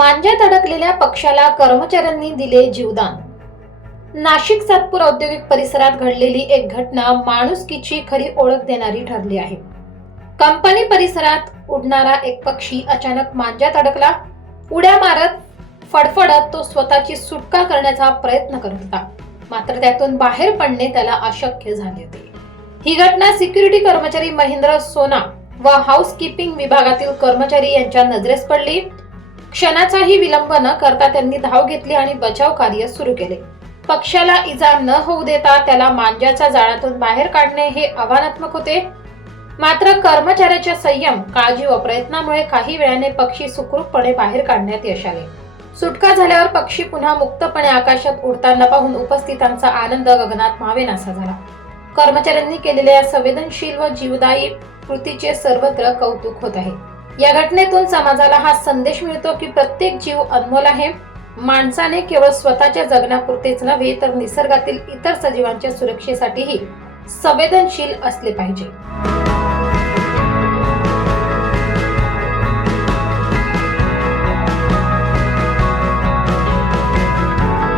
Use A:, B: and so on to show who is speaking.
A: मांज्यात अडकलेल्या पक्षाला कर्मचाऱ्यांनी दिले जीवदान. नाशिक सातपूर औद्योगिक परिसरात घडलेली एक घटना माणुसकीची खरी ओळख देणारी ठरली आहे. कंपनी परिसरात उडणारा एक पक्षी अचानक मांज्यात अडकला उड्या मारत फडफडत तो स्वतःची सुटका करण्याचा प्रयत्न करत होता. मात्र त्यातून बाहेर पडणे त्याला अशक्य झाले होते. ही घटना सिक्युरिटी कर्मचारी महेंद्र सोना व हाऊसकीपिंग विभागातील कर्मचारी यांच्या नजरेस पडली. क्षणाचाही विलंब न करता त्यांनी धाव घेतली आणि बचाव कार्य सुरू केले. पक्षाला इजा न होऊ देता त्याला मांज्याच्या जाळ्यातून बाहेर काढणे हे आव्हानात्मक होते. मात्र कर्मचाऱ्याच्या संयम काळजी व प्रयत्नामुळे काही वेळाने पक्षी सुखरूपपणे बाहेर काढण्यात यश आले. सुटका झाल्यावर पक्षी पुन्हा मुक्तपणे आकाशात उडताना पाहून उपस्थितांचा आनंद गगनात मावेनासा झाला. कर्मचाऱ्यांनी केलेल्या संवेदनशील व जीवदायी कृतीचे सर्वत्र कौतुक होत आहे. या घटनेतून समाजाला हा संदेश मिळतो की प्रत्येक जीव अनमोल आहे. माणसाने केवळ स्वतःच्या जगण्यापुरतेच नव्हे तर निसर्गातील इतर सजीवांच्या सुरक्षेसाठीही संवेदनशील असले पाहिजे.